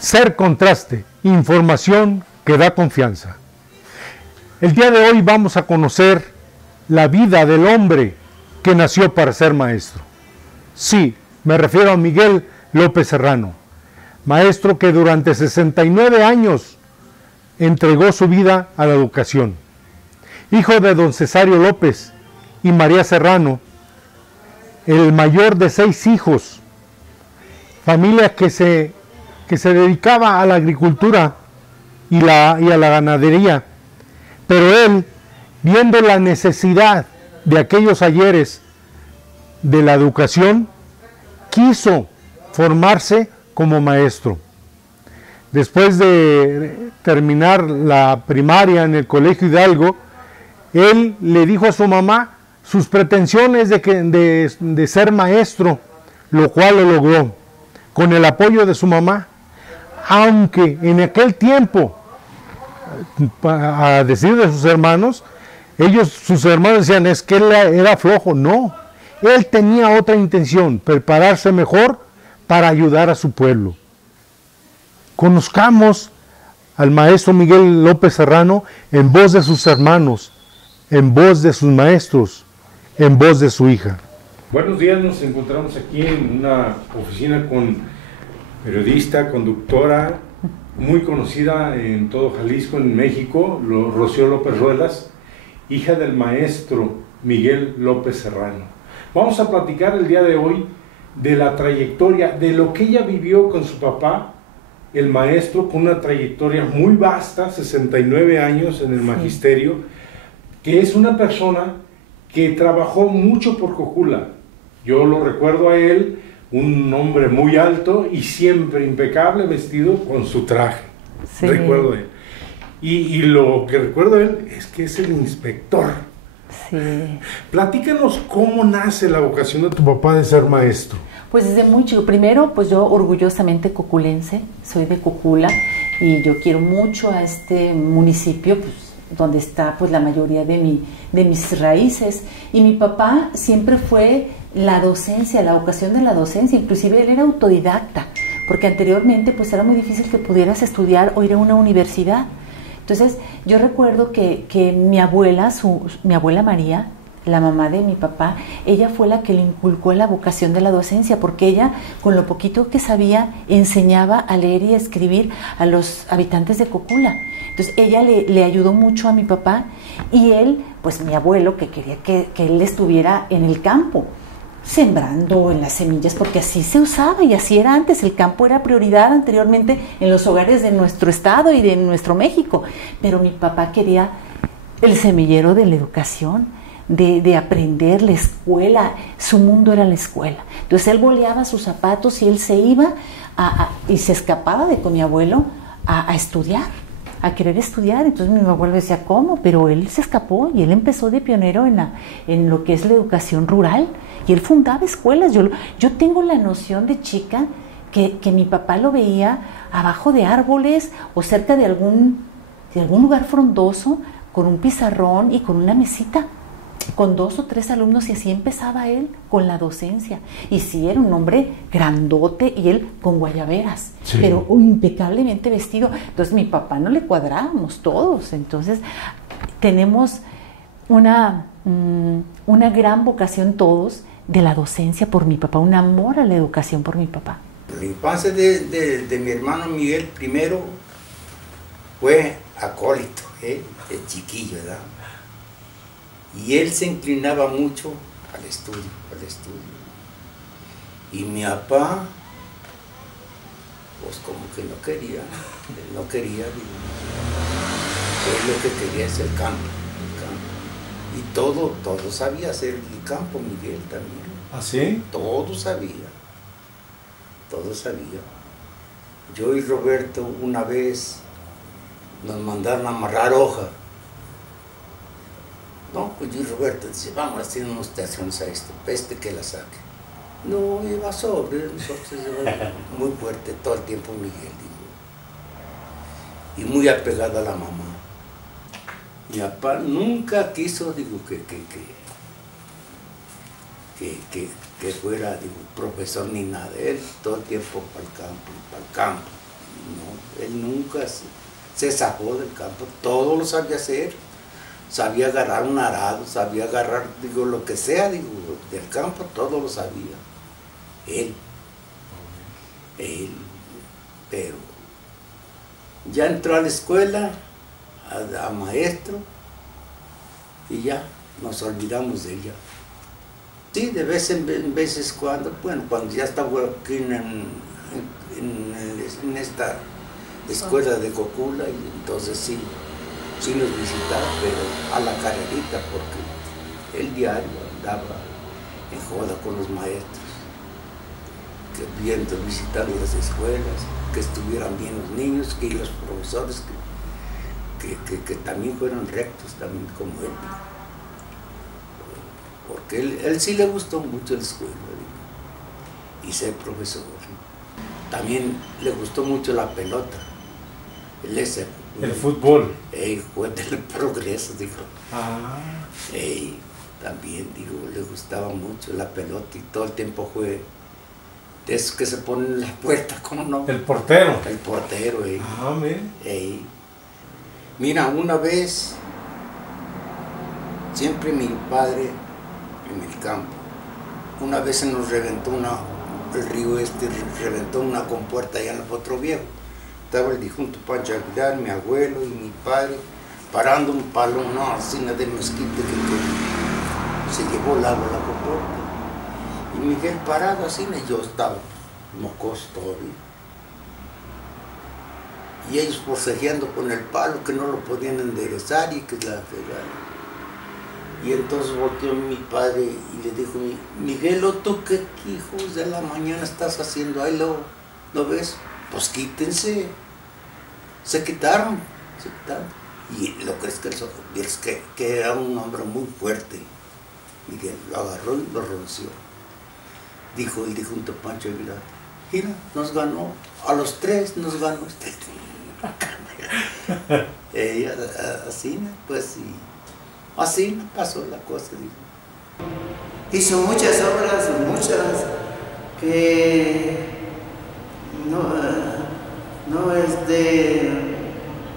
Ser Contraste, información que da confianza. El día de hoy vamos a conocer la vida del hombre que nació para ser maestro. Sí, me refiero a Miguel López Serrano, maestro que durante 69 años entregó su vida a la educación. Hijo de don Cesario López y María Serrano, el mayor de 6 hijos, familia que se dedicaba a la agricultura y a la ganadería, pero él, viendo la necesidad de aquellos ayeres de la educación, quiso formarse como maestro. Después de terminar la primaria en el Colegio Hidalgo, él le dijo a su mamá sus pretensiones de ser maestro, lo cual lo logró con el apoyo de su mamá, aunque en aquel tiempo, a decir de sus hermanos, sus hermanos decían, es que él era flojo. No, él tenía otra intención, prepararse mejor para ayudar a su pueblo. Conozcamos al maestro Miguel López Serrano en voz de sus hermanos, en voz de sus maestros, en voz de su hija. Buenos días, nos encontramos aquí en una oficina con periodista, conductora, muy conocida en todo Jalisco, en México, Rocío López Ruelas, hija del maestro Miguel López Serrano. Vamos a platicar el día de hoy de la trayectoria, de lo que ella vivió con su papá, el maestro, con una trayectoria muy vasta, 69 años en el magisterio, que es una persona que trabajó mucho por Cojula. Yo lo recuerdo a él, un hombre muy alto y siempre impecable, vestido con su traje. Sí. Recuerdo a él. Y lo que recuerdo de él es que es el inspector. Sí. Platícanos cómo nace la vocación de tu papá de ser maestro. Pues desde muy chico. Primero, pues yo orgullosamente coculense, soy de Cojula y yo quiero mucho a este municipio, pues, donde está pues la mayoría de mis raíces. Y mi papá siempre fue la docencia, la vocación de la docencia. Inclusive él era autodidacta, porque anteriormente pues era muy difícil que pudieras estudiar o ir a una universidad. Entonces yo recuerdo que mi abuela María, la mamá de mi papá, ella fue la que le inculcó la vocación de la docencia, porque ella, con lo poquito que sabía, enseñaba a leer y a escribir a los habitantes de Cojula. Entonces ella le ayudó mucho a mi papá, y él, pues mi abuelo, que quería que él estuviera en el campo, sembrando en las semillas, porque así se usaba y así era antes. El campo era prioridad anteriormente en los hogares de nuestro estado y de nuestro México, pero mi papá quería el semillero de la educación, de aprender, la escuela. Su mundo era la escuela. Entonces él boleaba sus zapatos y él se iba y se escapaba con mi abuelo a estudiar, a querer estudiar. Entonces mi abuelo decía, ¿cómo? Pero él se escapó y él empezó de pionero en lo que es la educación rural, y él fundaba escuelas. Yo tengo la noción de chica que mi papá lo veía abajo de árboles o cerca de algún lugar frondoso, con un pizarrón y con una mesita, con 2 o 3 alumnos, y así empezaba él con la docencia. Y sí, era un hombre grandote y él con guayaberas, sí, pero impecablemente vestido. Entonces mi papá no le cuadrábamos todos. Entonces tenemos una gran vocación todos de la docencia por mi papá, un amor a la educación por mi papá. La infancia de mi hermano Miguel primero fue acólito, de chiquillo, ¿verdad? Y él se inclinaba mucho al estudio. Y mi papá, pues como que no quería, digo. Él lo que quería es el campo. Y todo sabía hacer el campo, Miguel también. ¿Ah, sí? Todo sabía. Yo y Roberto una vez nos mandaron a amarrar hoja. No, pues yo y Roberto dice, vamos a hacer unas estaciones a esto, peste que la saque. No, iba sobre nosotros, muy fuerte todo el tiempo Miguel, digo. Y muy apegado a la mamá. Mi papá nunca quiso, digo, que fuera, digo, profesor ni nada. Él todo el tiempo para el campo. no, él nunca se zafó del campo, todo lo sabía hacer. Sabía agarrar un arado, sabía agarrar, digo, lo que sea, digo, del campo, todo lo sabía. Él, pero ya entró a la escuela, a maestro, y ya nos olvidamos de ella. Sí, de vez en veces cuando, bueno, cuando ya estaba aquí en esta escuela de Cocula, y entonces sí nos visitaba, pero a la carrerita, porque el diario andaba en joda con los maestros, que viendo, visitando las escuelas, que estuvieran bien los niños, que los profesores que también fueron rectos, también como él. Porque él sí le gustó mucho la escuela, y ser profesor. También le gustó mucho la pelota. El fútbol. Fue del Progreso, dijo. Ah. También, digo, le gustaba mucho la pelota y todo el tiempo fue de esos que se ponen en la puerta, ¿cómo no? El portero. El portero, Ah, mira. Mira, una vez, siempre mi padre en el campo, una vez se nos reventó el río reventó una compuerta allá en el Potro Viejo. Estaba el difunto Pancho Aguilar, mi abuelo y mi padre, parando un palo, una asina de mezquite que se llevó el agua a la compuerta. Y Miguel parado así, y yo estaba mocoso todavía. Y ellos forcejeando con el palo, que no lo podían enderezar y que la fregaron. Y entonces volteó mi padre y le dijo, Miguel, ¿tú qué hijos de la mañana estás haciendo ahí? ¿Lo ves? Pues quítense. Se quitaron. Y lo que es que era un hombre muy fuerte. Miguel lo agarró y lo ronció. Dijo el difunto Pancho Aguilar, mira, nos ganó, a los 3 nos ganó usted. Así, pues, y así pasó la cosa. Dijo. Hizo muchas obras, que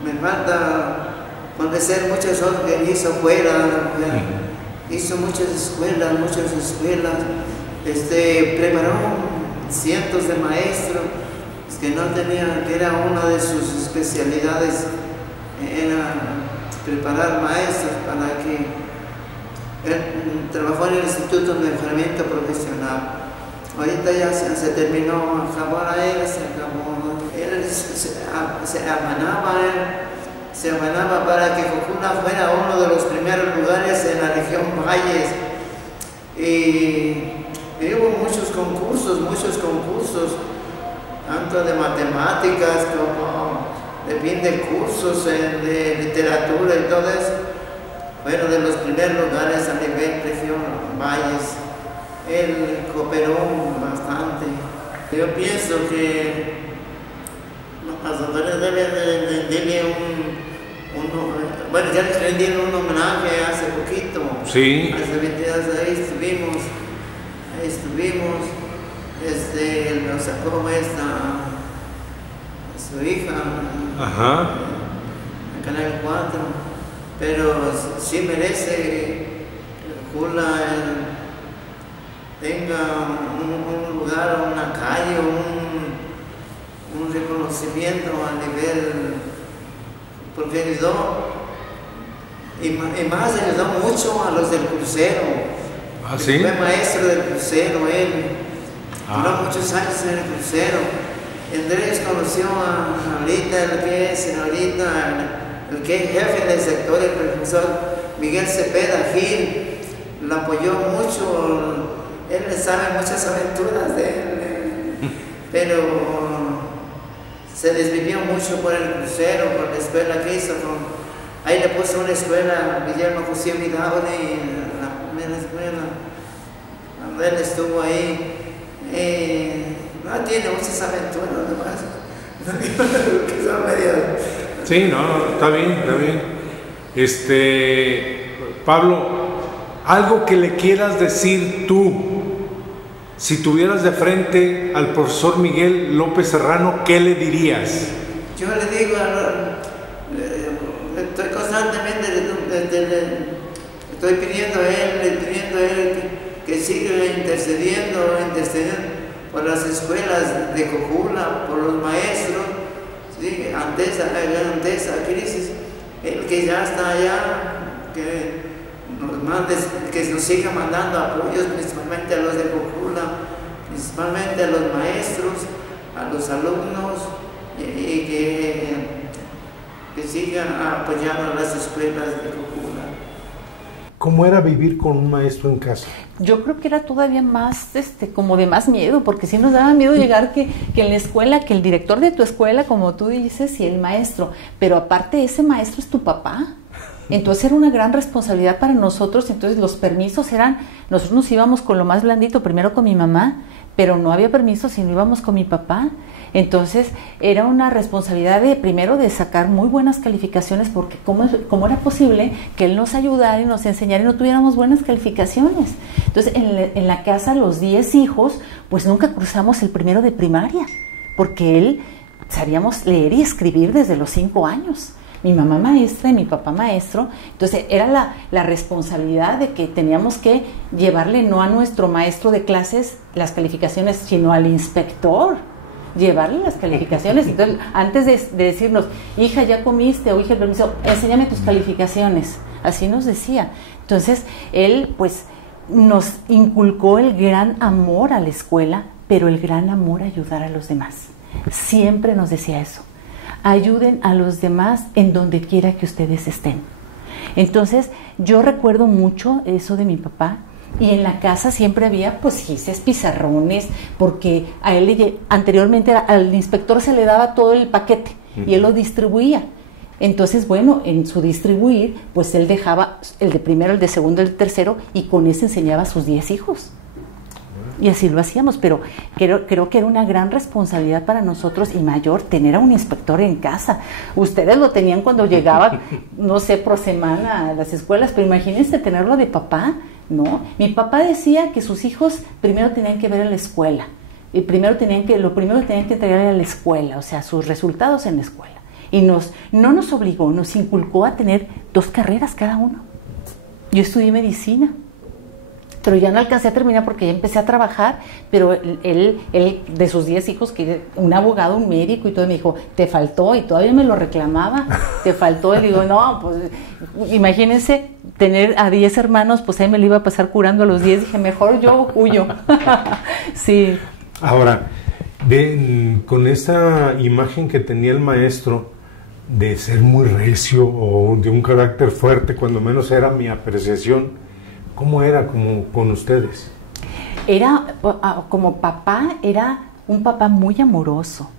me falta conocer muchas obras que hizo fuera. Hizo muchas escuelas, preparó cientos de maestros que no tenían, que era una de sus especialidades, era preparar maestros para que él trabajó en el Instituto de Entrenamiento Profesional. Ahorita ya se terminó, acabó la era, se acabó. Él se afanaba para que Cocula fuera uno de los primeros lugares en la región Valles. Y hubo muchos concursos, tanto de matemáticas como de fin de cursos, de literatura y todo eso. Fueron de los primeros lugares a nivel región Valles. Él cooperó bastante. Yo pienso que los autores deben rendirle bueno, ya les rendieron un homenaje hace poquito. Sí. Hace 20 días ahí estuvimos. Nos sacó su hija. Ajá. En Canal 4. Pero sí merece que Cocula tenga un lugar, una calle, un reconocimiento a nivel, porque ayudó, y más ayudó mucho a los del crucero. ¿Ah, sí? Fue maestro del crucero, él duró muchos años en el crucero. Andrés conoció ahorita el que es jefe del sector, el profesor Miguel Cepeda Gil, lo apoyó mucho. Él le sabe muchas aventuras de él, pero se desvivió mucho por el crucero, por la escuela que hizo. Ahí le puso una escuela, Guillermo José Vidauri, la primera escuela, donde él estuvo ahí. No tiene muchas aventuras, nomás. Que son medias. Sí, no, está bien. Pablo, algo que le quieras decir tú Si tuvieras de frente al profesor Miguel López Serrano, ¿qué le dirías? Yo le digo, estoy constantemente, estoy pidiendo a él que siga intercediendo por las escuelas de Cojula, por los maestros, ¿sí? ante esa crisis, el que ya está allá, que nos siga mandando apoyos, principalmente a los de Cojula, principalmente a los maestros, a los alumnos, y que sigan apoyando a las escuelas de Cojula. ¿Cómo era vivir con un maestro en casa? Yo creo que era todavía más, como de más miedo, porque sí nos daba miedo llegar que en la escuela, que el director de tu escuela, como tú dices, y el maestro, pero aparte ese maestro es tu papá. Entonces era una gran responsabilidad para nosotros. Entonces los permisos nosotros nos íbamos con lo más blandito, primero con mi mamá, pero no había permisos si no íbamos con mi papá. Entonces era una responsabilidad primero de sacar muy buenas calificaciones, porque ¿cómo era posible que él nos ayudara y nos enseñara y no tuviéramos buenas calificaciones? Entonces en la casa los 10 hijos, pues nunca cruzamos el primero de primaria, porque él sabíamos leer y escribir desde los 5 años. Mi mamá maestra y mi papá maestro, entonces era la responsabilidad de que teníamos que llevarle no a nuestro maestro de clases las calificaciones, sino al inspector, llevarle las calificaciones. Entonces, antes de decirnos, hija, ¿ya comiste? O hija, permiso, enséñame tus calificaciones, así nos decía. Entonces, él pues nos inculcó el gran amor a la escuela, pero el gran amor a ayudar a los demás. Siempre nos decía eso. Ayuden a los demás en donde quiera que ustedes estén. Entonces, yo recuerdo mucho eso de mi papá, y en la casa siempre había pues gises, pizarrones, porque a él anteriormente al inspector se le daba todo el paquete y él lo distribuía. Entonces, bueno, en su distribuir, pues él dejaba el de primero, el de segundo, el de tercero, y con eso enseñaba a sus 10 hijos. Y así lo hacíamos, pero creo que era una gran responsabilidad para nosotros y mayor tener a un inspector en casa. Ustedes lo tenían cuando llegaba, no sé, por semana a las escuelas, pero imagínense tenerlo de papá, ¿no? Mi papá decía que sus hijos primero tenían que ver en la escuela, y lo primero tenían que entregar a la escuela, o sea, sus resultados en la escuela. Y no nos obligó, nos inculcó a tener 2 carreras cada uno. Yo estudié medicina, pero ya no alcancé a terminar porque ya empecé a trabajar, pero él de sus 10 hijos, que un abogado, un médico y todo, me dijo, te faltó, y todavía me lo reclamaba, te faltó, y le digo, no, pues imagínense tener a 10 hermanos, pues ahí me lo iba a pasar curando a los 10, dije, mejor yo huyo. Sí. Ahora, con esa imagen que tenía el maestro de ser muy recio o de un carácter fuerte, cuando menos era mi apreciación, ¿cómo era con ustedes? Como papá, era un papá muy amoroso,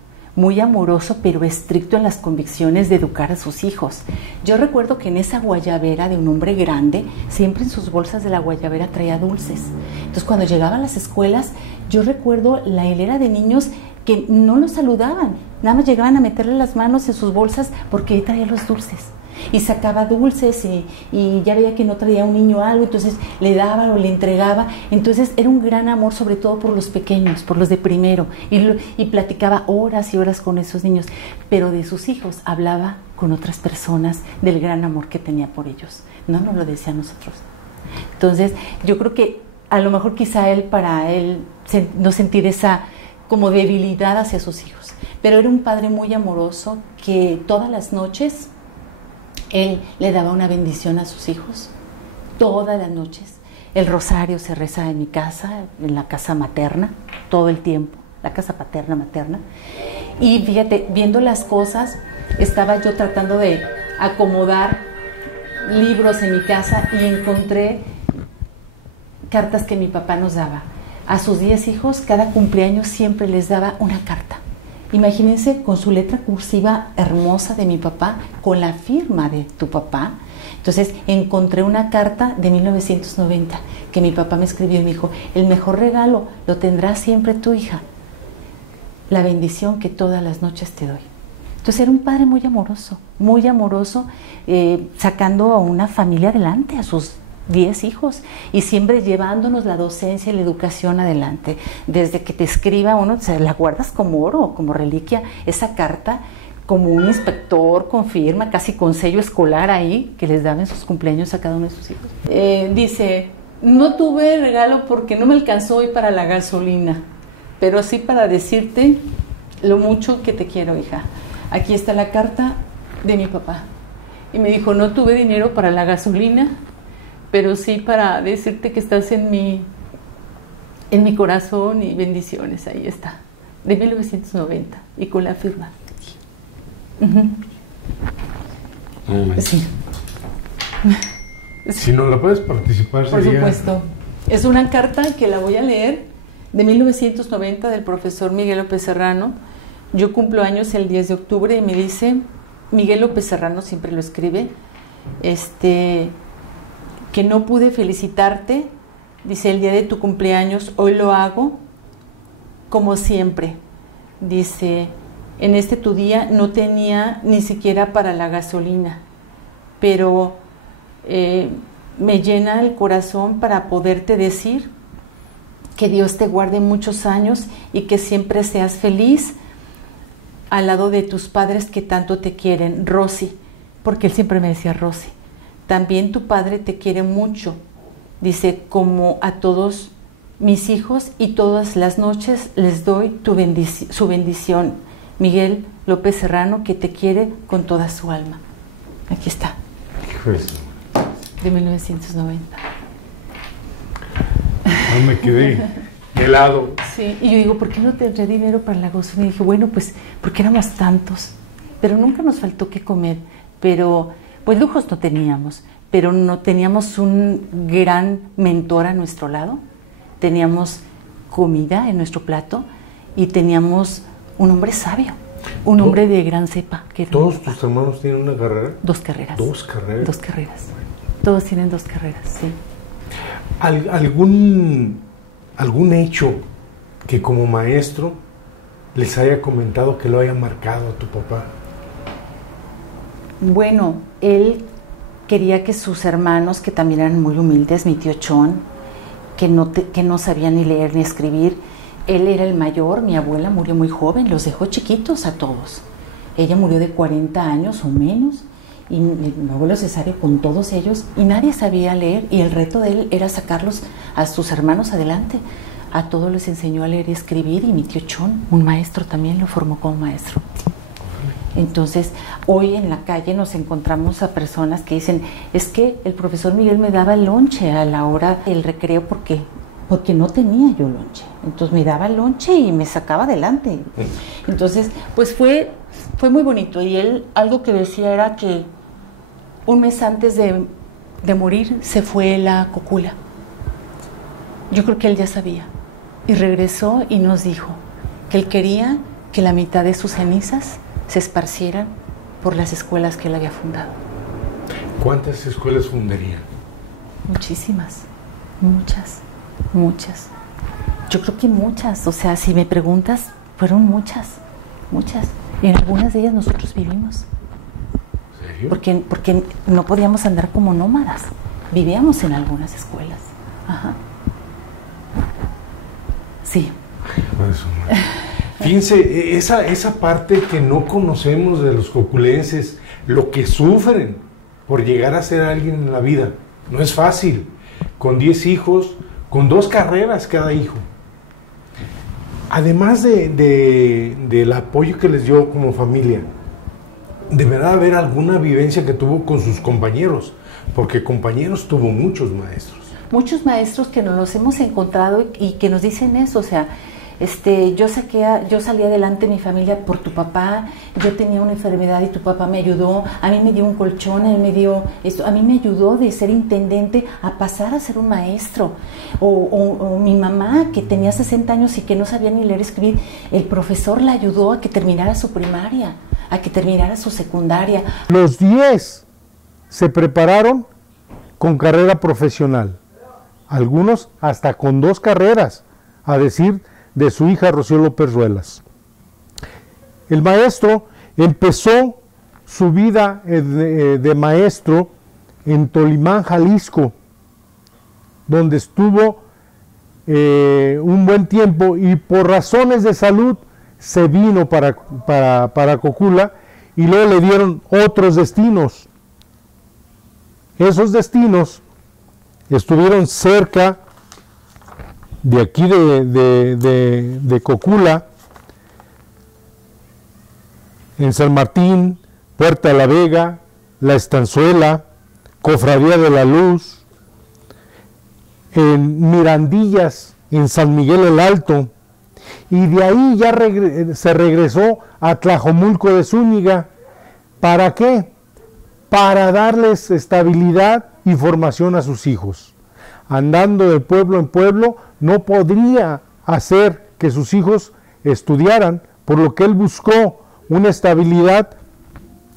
pero estricto en las convicciones de educar a sus hijos. Yo recuerdo que en esa guayabera de un hombre grande, siempre en sus bolsas de la guayabera traía dulces. Entonces, cuando llegaba a las escuelas, yo recuerdo la hilera de niños que no los saludaban, nada más llegaban a meterle las manos en sus bolsas porque ahí traía los dulces. Y sacaba dulces y ya veía que no traía un niño algo, entonces le daba o le entregaba. Entonces era un gran amor, sobre todo por los pequeños, por los de primero, y platicaba horas y horas con esos niños, pero de sus hijos hablaba con otras personas del gran amor que tenía por ellos. No nos lo decía a nosotros. Entonces yo creo que a lo mejor quizá para él no sentir esa como debilidad hacia sus hijos, pero era un padre muy amoroso que todas las noches él le daba una bendición a sus hijos, todas las noches. El rosario se reza en mi casa, en la casa materna, todo el tiempo, la casa materna. Y fíjate, viendo las cosas, estaba yo tratando de acomodar libros en mi casa y encontré cartas que mi papá nos daba. A sus 10 hijos, cada cumpleaños siempre les daba una carta. Imagínense, con su letra cursiva hermosa de mi papá, con la firma de tu papá. Entonces encontré una carta de 1990 que mi papá me escribió y me dijo, el mejor regalo lo tendrás siempre tu hija, la bendición que todas las noches te doy. Entonces era un padre muy amoroso, sacando a una familia adelante, a sus 10 hijos, y siempre llevándonos la docencia y la educación adelante. Desde que te escriba uno, o sea, la guardas como oro, como reliquia, esa carta, como un inspector con firma, casi con sello escolar ahí, que les daban en sus cumpleaños a cada uno de sus hijos. Dice, no tuve regalo porque no me alcanzó hoy para la gasolina, pero sí para decirte lo mucho que te quiero, hija. Aquí está la carta de mi papá. Y me dijo, no tuve dinero para la gasolina, pero sí para decirte que estás en mi corazón y bendiciones. Ahí está, de 1990, y con la firma. Sí. Si no la puedes participar, por sería... supuesto. Es una carta que la voy a leer, de 1990, del profesor Miguel López Serrano. Yo cumplo años el 10 de octubre y me dice, Miguel López Serrano siempre lo escribe, que no pude felicitarte, dice, el día de tu cumpleaños, hoy lo hago como siempre. Dice, en tu día no tenía ni siquiera para la gasolina, pero me llena el corazón para poderte decir que Dios te guarde muchos años y que siempre seas feliz al lado de tus padres que tanto te quieren. Rosy, porque él siempre me decía Rosy. También tu padre te quiere mucho, dice, como a todos mis hijos, y todas las noches les doy su bendición. Miguel López Serrano, que te quiere con toda su alma. Aquí está. De 1990. No me quedé helado. Sí, y yo digo, ¿por qué no tendré dinero para la gasolina? Y dije, bueno, pues porque éramos tantos, pero nunca nos faltó qué comer, pero pues lujos no teníamos, pero no teníamos un gran mentor a nuestro lado, teníamos comida en nuestro plato y teníamos un hombre sabio, un hombre de gran cepa. Que ¿Todos tus hermanos tienen una carrera? 2 carreras. 2 carreras. 2 carreras. Todos tienen 2 carreras, sí. ¿Algún hecho que como maestro les haya comentado que lo haya marcado a tu papá? Bueno, él quería que sus hermanos, que también eran muy humildes, mi tío Chon, que no sabían ni leer ni escribir, él era el mayor, mi abuela murió muy joven, los dejó chiquitos a todos. Ella murió de 40 años o menos, y mi abuelo Cesario con todos ellos, y nadie sabía leer, y el reto de él era sacarlos a sus hermanos adelante. A todos les enseñó a leer y escribir, y mi tío Chon, un maestro, también lo formó como maestro. Entonces, hoy en la calle nos encontramos a personas que dicen, es que el profesor Miguel me daba el lonche a la hora del recreo porque no tenía yo lonche. Entonces me daba el lonche y me sacaba adelante. Entonces, pues fue muy bonito. Y él, algo que decía era que un mes antes de morir se fue la cocula. Yo creo que él ya sabía. Y regresó y nos dijo que él quería que la mitad de sus cenizas se esparcieran por las escuelas que él había fundado. ¿Cuántas escuelas fundaría? Muchísimas, muchas. Yo creo que muchas, o sea, si me preguntas, fueron muchas. Y en algunas de ellas nosotros vivimos. ¿En serio? Porque no podíamos andar como nómadas, vivíamos en algunas escuelas. Ajá. Sí. Fíjense, esa parte que no conocemos de los coculenses, lo que sufren por llegar a ser alguien en la vida, no es fácil, con 10 hijos, con 2 carreras cada hijo. Además del apoyo que les dio como familia, deberá haber alguna vivencia que tuvo con sus compañeros, porque compañeros tuvo muchos maestros. Muchos maestros que nos los hemos encontrado y que nos dicen eso, o sea, yo salí adelante mi familia por tu papá, yo tenía una enfermedad y tu papá me ayudó, a mí me dio un colchón, a mí me ayudó de ser intendente a pasar a ser un maestro, o mi mamá que tenía 60 años y que no sabía ni leer y escribir, el profesor la ayudó a que terminara su primaria, a que terminara su secundaria. Los 10 se prepararon con carrera profesional, algunos hasta con 2 carreras, a decir de su hija Rocío López Ruelas. El maestro empezó su vida de maestro en Tolimán, Jalisco, donde estuvo un buen tiempo, y por razones de salud se vino para Cocula, y luego le dieron otros destinos. Esos destinos estuvieron cerca de aquí de Cocula, en San Martín, Puerta de la Vega, La Estanzuela, Cofradía de la Luz, en Mirandillas, en San Miguel el Alto, y de ahí ya se regresó a Tlajomulco de Zúñiga. ¿Para qué? Para darles estabilidad y formación a sus hijos. Andando de pueblo en pueblo, no podría hacer que sus hijos estudiaran, por lo que él buscó una estabilidad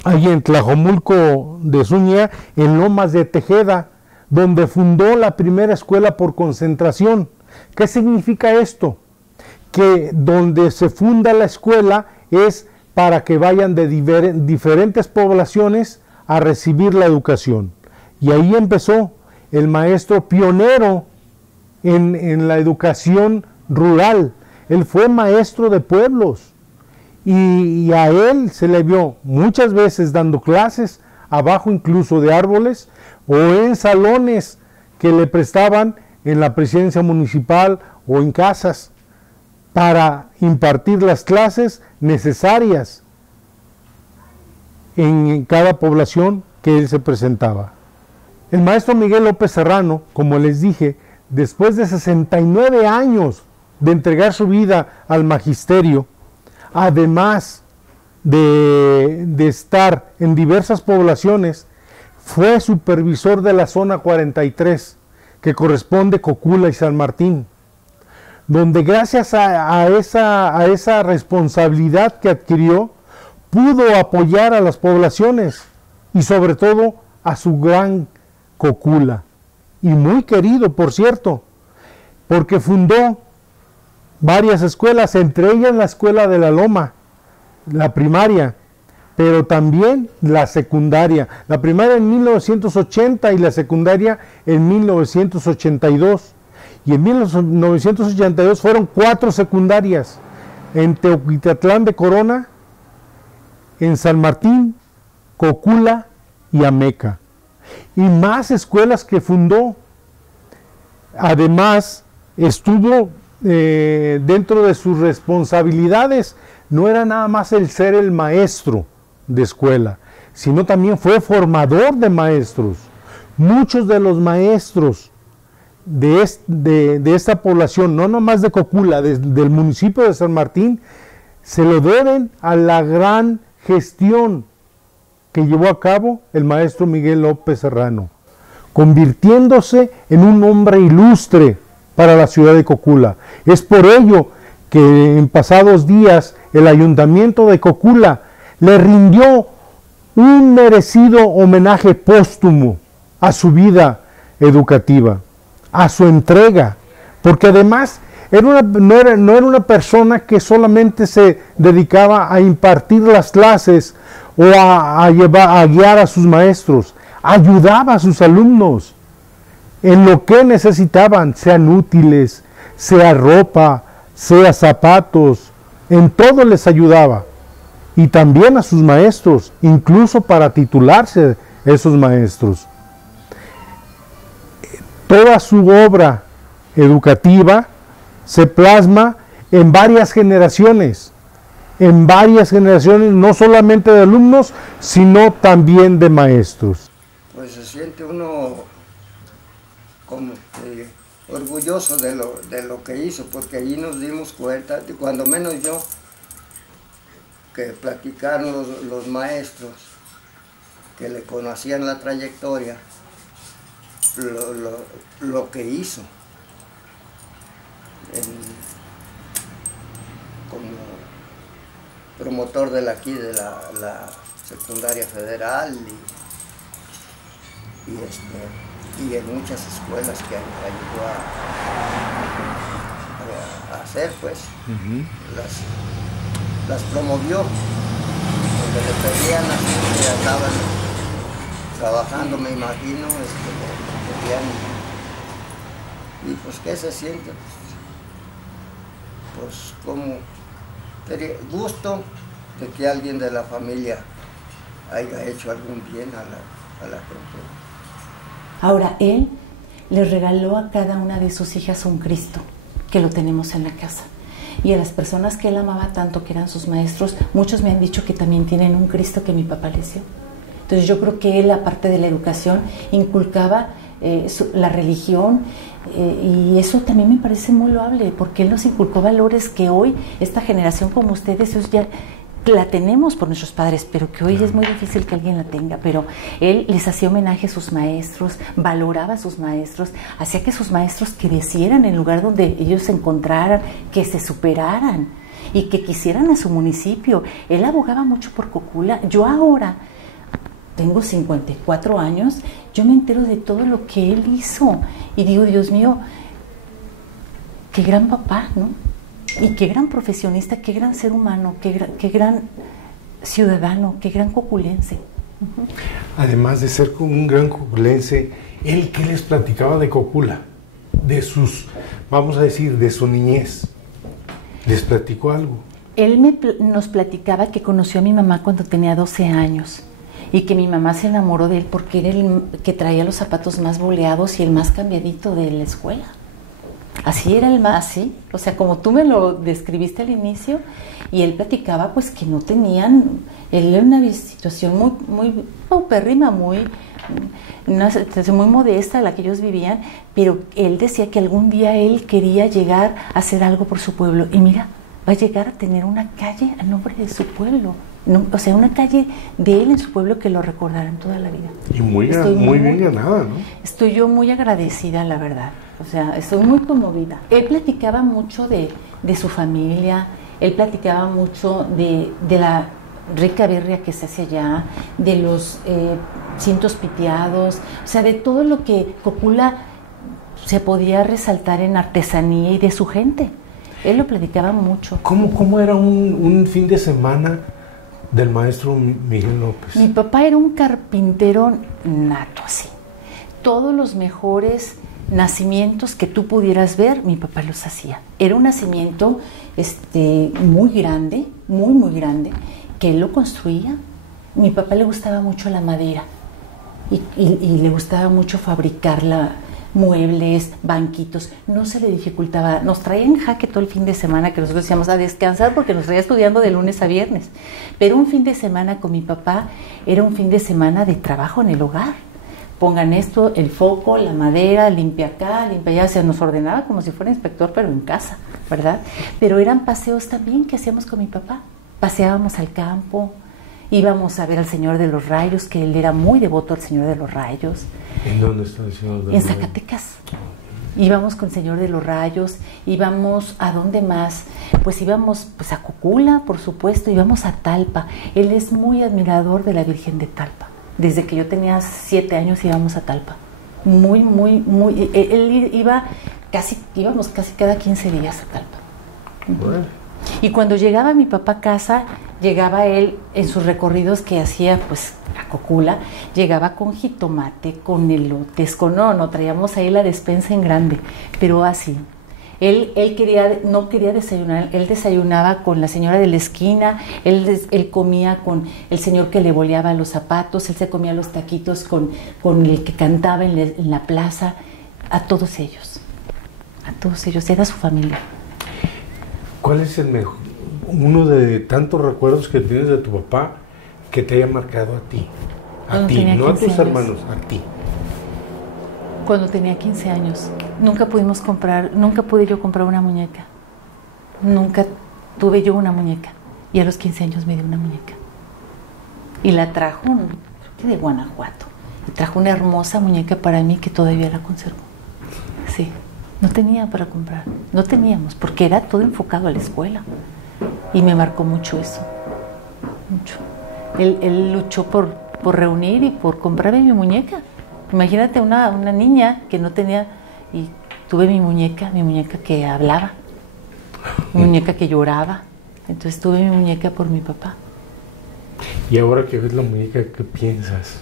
ahí en Tlajomulco de Zúñiga, en Lomas de Tejeda, donde fundó la primera escuela por concentración. ¿Qué significa esto? Que donde se funda la escuela es para que vayan de diferentes poblaciones a recibir la educación. Y ahí empezó el maestro pionero en la educación rural. Él fue maestro de pueblos, y a él se le vio muchas veces dando clases abajo incluso de árboles, o en salones que le prestaban en la presidencia municipal o en casas, para impartir las clases necesarias en cada población que él se presentaba. El maestro Miguel López Serrano, como les dije, después de 69 años de entregar su vida al magisterio, además de estar en diversas poblaciones, fue supervisor de la zona 43, que corresponde Cocula y San Martín, donde gracias a esa responsabilidad que adquirió, pudo apoyar a las poblaciones y sobre todo a su gran Cocula, y muy querido, por cierto, porque fundó varias escuelas, entre ellas la Escuela de la Loma, la primaria, pero también la secundaria. La primaria en 1980 y la secundaria en 1982. Y en 1982 fueron 4 secundarias, en Teotihuacán de Corona, en San Martín, Cocula y Ameca. Y más escuelas que fundó. Además, estuvo dentro de sus responsabilidades, no era nada más el ser el maestro de escuela, sino también fue formador de maestros. Muchos de los maestros de esta población, no nomás de Cocula, del municipio de San Martín, se lo deben a la gran gestión que llevó a cabo el maestro Miguel López Serrano, convirtiéndose en un hombre ilustre para la ciudad de Cocula. Es por ello que en pasados días el ayuntamiento de Cocula le rindió un merecido homenaje póstumo a su vida educativa, a su entrega, porque además no era una persona que solamente se dedicaba a impartir las clases o a guiar a sus maestros, ayudaba a sus alumnos en lo que necesitaban, sean útiles, sea ropa, sea zapatos, en todo les ayudaba. Y también a sus maestros, incluso para titularse esos maestros. Toda su obra educativa se plasma en varias generaciones, no solamente de alumnos, sino también de maestros. Pues se siente uno como que orgulloso de lo que hizo, porque allí nos dimos cuenta, cuando menos yo, que platicaron los maestros que le conocían la trayectoria, lo que hizo como promotor de la secundaria federal y en muchas escuelas que ayudó a hacer, pues, las promovió, donde le pedían así que andaban trabajando, me imagino, le pedían Y pues, ¿qué se siente? Pues como gusto de que alguien de la familia haya hecho algún bien a la gente. Ahora, él le regaló a cada una de sus hijas un Cristo, que lo tenemos en la casa. Y a las personas que él amaba tanto, que eran sus maestros, muchos me han dicho que también tienen un Cristo que mi papá les dio. Entonces yo creo que él, aparte de la educación, inculcaba la religión, y eso también me parece muy loable, porque él nos inculcó valores que hoy, esta generación como ustedes, ya la tenemos por nuestros padres, pero que hoy es muy difícil que alguien la tenga. Pero él les hacía homenaje a sus maestros, valoraba a sus maestros, hacía que sus maestros crecieran en el lugar donde ellos se encontraran, que se superaran y que quisieran a su municipio. Él abogaba mucho por Cocula. Yo ahora tengo 54 años, yo me entero de todo lo que él hizo y digo, Dios mío, qué gran papá, ¿no? Y qué gran profesionista, qué gran ser humano, qué gran ciudadano, qué gran coculense. Además de ser un gran coculense, ¿él qué les platicaba de Cocula? De sus, vamos a decir, de su niñez. ¿Les platicó algo? Él nos platicaba que conoció a mi mamá cuando tenía 12 años y que mi mamá se enamoró de él porque era el que traía los zapatos más boleados y el más cambiadito de la escuela. Así era el más, ¿sí? O sea, como tú me lo describiste al inicio, y él platicaba pues que no tenían, él era una situación muy paupérrima, una situación muy modesta la que ellos vivían, pero él decía que algún día él quería llegar a hacer algo por su pueblo, y mira, va a llegar a tener una calle a nombre de su pueblo. No, o sea, una calle de él en su pueblo que lo recordarán toda la vida. Y muy bien ganada, ¿no? Estoy yo muy agradecida, la verdad. O sea, estoy muy conmovida. Él platicaba mucho de su familia, él platicaba mucho de la rica birria que se hace allá, de los cintos piteados, o sea, de todo lo que Cocula se podía resaltar en artesanía y de su gente. Él lo platicaba mucho. ¿Cómo era un fin de semana del maestro Miguel López? Mi papá era un carpintero nato, así. Todos los mejores nacimientos que tú pudieras ver, mi papá los hacía. Era un nacimiento muy grande, muy grande, que él lo construía. Mi papá le gustaba mucho la madera y le gustaba mucho fabricarla, muebles, banquitos, no se le dificultaba. Nos traía en jaque todo el fin de semana, que nosotros decíamos a descansar porque nos traía estudiando de lunes a viernes, pero un fin de semana con mi papá era un fin de semana de trabajo en el hogar. Pongan esto, el foco, la madera, limpia acá, limpia allá, se nos ordenaba como si fuera inspector, pero en casa, ¿verdad? Pero eran paseos también que hacíamos con mi papá. Paseábamos al campo, íbamos a ver al Señor de los Rayos, que él era muy devoto al Señor de los Rayos. ¿En dónde está el Señor de los Rayos? En Zacatecas. Íbamos con el Señor de los Rayos, íbamos ¿a dónde más? Pues íbamos a Cocula, por supuesto, íbamos a Talpa. Él es muy admirador de la Virgen de Talpa. Desde que yo tenía 7 años íbamos a Talpa. Él íbamos casi cada 15 días a Talpa. Bueno. Y cuando llegaba mi papá a casa, llegaba él en sus recorridos que hacía pues a Cocula, llegaba con jitomate, con elotes, no traíamos ahí la despensa en grande, pero así. Él no quería desayunar, él desayunaba con la señora de la esquina, él comía con el señor que le boleaba los zapatos, él se comía los taquitos con el que cantaba en la plaza, a todos ellos, era su familia. ¿Cuál es uno de tantos recuerdos que tienes de tu papá que te haya marcado a ti? A ti, no a tus hermanos, a ti. Cuando tenía 15 años, nunca pude yo comprar una muñeca. Nunca tuve yo una muñeca. Y a los 15 años me dio una muñeca. Y la trajo de Guanajuato. Y trajo una hermosa muñeca para mí que todavía la conservo. Sí, no tenía para comprar. No teníamos, porque era todo enfocado a la escuela. Y me marcó mucho eso. Mucho. Él luchó por reunir y por comprarme mi muñeca. Imagínate una niña que no tenía, y tuve mi muñeca que hablaba, mi muñeca que lloraba. Entonces tuve mi muñeca por mi papá. ¿Y ahora que ves la muñeca, qué piensas?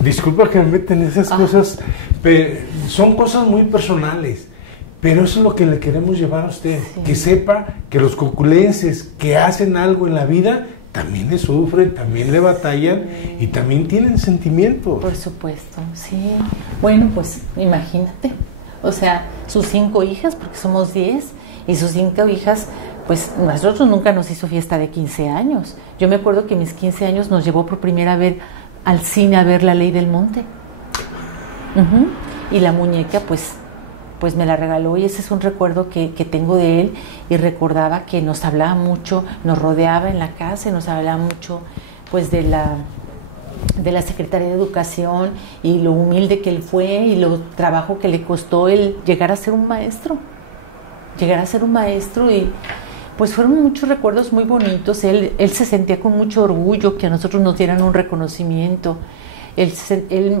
Disculpa que me meten esas cosas, pero son cosas muy personales. Pero eso es lo que le queremos llevar a usted, que sepa que los coculenses que hacen algo en la vida también le sufren, también le batallan y también tienen sentimientos. Por supuesto, sí. Bueno, pues imagínate, o sea, sus 5 hijas, porque somos 10, y sus 5 hijas, pues nosotros nunca nos hizo fiesta de 15 años. Yo me acuerdo que mis 15 años nos llevó por primera vez al cine a ver La Ley del Monte. Y la muñeca, pues me la regaló, y ese es un recuerdo que tengo de él, y recordaba que nos hablaba mucho, nos rodeaba en la casa y nos hablaba mucho pues de la Secretaría de Educación y lo humilde que él fue y lo trabajo que le costó el llegar a ser un maestro, y pues fueron muchos recuerdos muy bonitos. Él se sentía con mucho orgullo que a nosotros nos dieran un reconocimiento. Él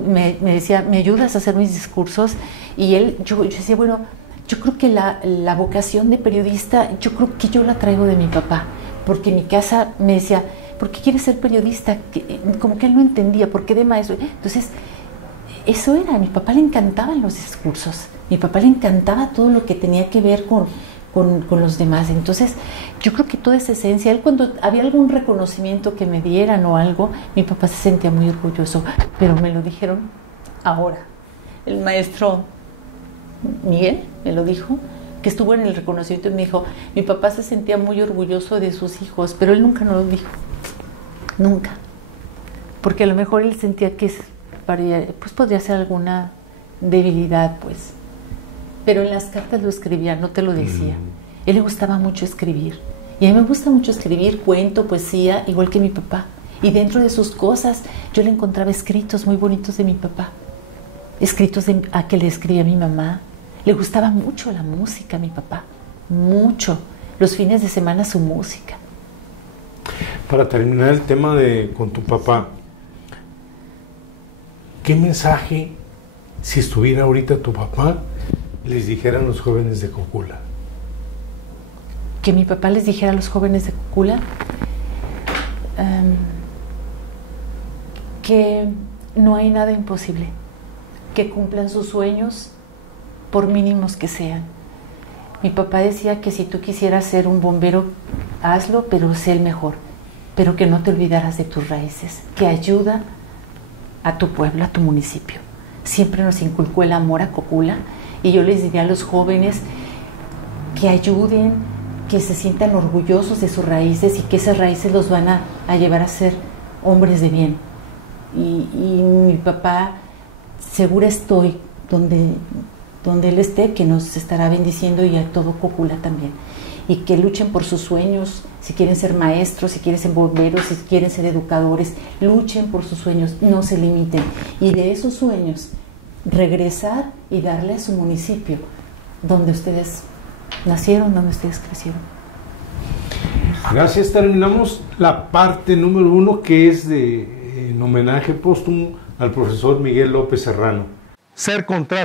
me decía, ¿me ayudas a hacer mis discursos? Y yo decía, bueno, yo creo que la vocación de periodista, yo creo que yo la traigo de mi papá, porque en mi casa me decía, ¿por qué quieres ser periodista? Como que él no entendía, ¿por qué de maestro? Entonces, eso era, a mi papá le encantaban los discursos, mi papá le encantaba todo lo que tenía que ver con los demás. Entonces, yo creo que toda esa esencia, él cuando había algún reconocimiento que me dieran o algo, mi papá se sentía muy orgulloso, pero me lo dijeron ahora. El maestro Miguel me lo dijo, que estuvo en el reconocimiento, y me dijo, mi papá se sentía muy orgulloso de sus hijos, pero él nunca nos lo dijo, nunca, porque a lo mejor él sentía que pues podría ser alguna debilidad, pues. Pero en las cartas lo escribía, no te lo decía. Él le gustaba mucho escribir. Y a mí me gusta mucho escribir, cuento, poesía, igual que mi papá. Y dentro de sus cosas yo le encontraba escritos muy bonitos de mi papá. Escritos a que le escribía a mi mamá. Le gustaba mucho la música a mi papá. Mucho. Los fines de semana su música. Para terminar el tema con tu papá, ¿qué mensaje, si estuviera ahorita tu papá, les dijeran los jóvenes de Cocula? Que mi papá les dijera a los jóvenes de Cocula que no hay nada imposible, que cumplan sus sueños por mínimos que sean. Mi papá decía que si tú quisieras ser un bombero, hazlo, pero sé el mejor, pero que no te olvidaras de tus raíces, que ayuda a tu pueblo, a tu municipio. Siempre nos inculcó el amor a Cocula. Y yo les diría a los jóvenes que ayuden, que se sientan orgullosos de sus raíces y que esas raíces los van a llevar a ser hombres de bien. Y mi papá, segura estoy, donde él esté, que nos estará bendiciendo, y a todo Cocula también. Y que luchen por sus sueños, si quieren ser maestros, si quieren ser bomberos, si quieren ser educadores, luchen por sus sueños, no se limiten. Y de esos sueños, regresar y darle a su municipio donde ustedes nacieron, donde ustedes crecieron. Gracias, terminamos la parte número 1, que es en homenaje póstumo al profesor Miguel López Serrano. Ser contraste.